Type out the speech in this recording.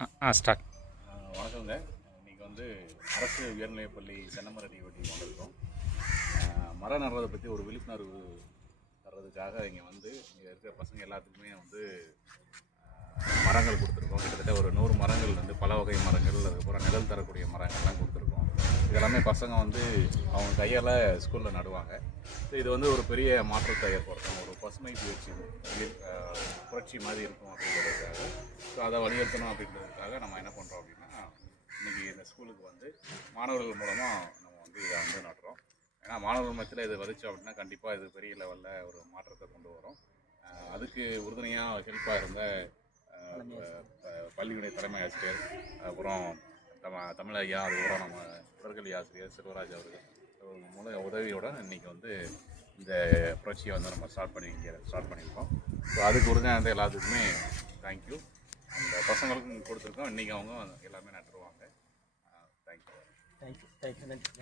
Start. வணக்கங்க. இன்றைக்கி வந்து அரசு உயர்நிலைப்பள்ளி சென்னமரடி வட்டி வந்திருக்கோம். மரம் நடுறதை பற்றி ஒரு விழிப்புணர்வு தர்றதுக்காக இங்கே வந்து இங்கே இருக்கிற பசங்க எல்லாத்துக்குமே வந்து மரங்கள் கொடுத்துருக்கோம். கிட்டத்தட்ட ஒரு 100 மரங்கள் வந்து பல வகை மரங்கள், அதுக்கப்புறம் நிழல் தரக்கூடிய மரங்கள்லாம் கொடுத்துருக்கோம். இதெல்லாமே பசங்க வந்து அவங்க கையால் ஸ்கூலில் நடுவாங்க. இது வந்து ஒரு பெரிய மாற்றத்தை ஏற்படுத்தும், ஒரு பசுமை புரட்சி மாதிரி இருக்கும் அப்படிங்கிறதுக்காக. ஸோ அதை வலியுறுத்தணும் அப்படின்றதுக்காக நம்ம என்ன பண்ணுறோம் அப்படின்னா, இன்றைக்கி இந்த ஸ்கூலுக்கு வந்து மாணவர்கள் மூலமாக நம்ம வந்து இதை வந்து நடுறோம். ஏன்னா மாணவர்கள் மத்தியில் இதை விதைச்சோம் அப்படின்னா கண்டிப்பாக இது பெரிய லெவலில் ஒரு மாற்றத்தை கொண்டு வரும். அதுக்கு உறுதுணையாக ஹெல்ப்பாக இருந்த பள்ளியுடைய தலைமை ஆசிரியர், அப்புறம் தமிழ் ஐயா, அதுக்கப்புறம் நம்ம உடற்கல்வி ஆசிரியர் செல்வராஜ் அவர்கள் மூல உதவியோட இன்றைக்கி வந்து இந்த புரட்சியை வந்து நம்ம ஸ்டார்ட் பண்ணியிருக்கோம். ஸோ அதுக்கு உறுதியாக இருந்த எல்லாத்துக்குமே தேங்க்யூ. அந்த பசங்களுக்கும் கொடுத்துருக்கோம். இன்றைக்கி அவங்க எல்லாமே நட்டுருவாங்க. தேங்க்யூ. தேங்க்யூ.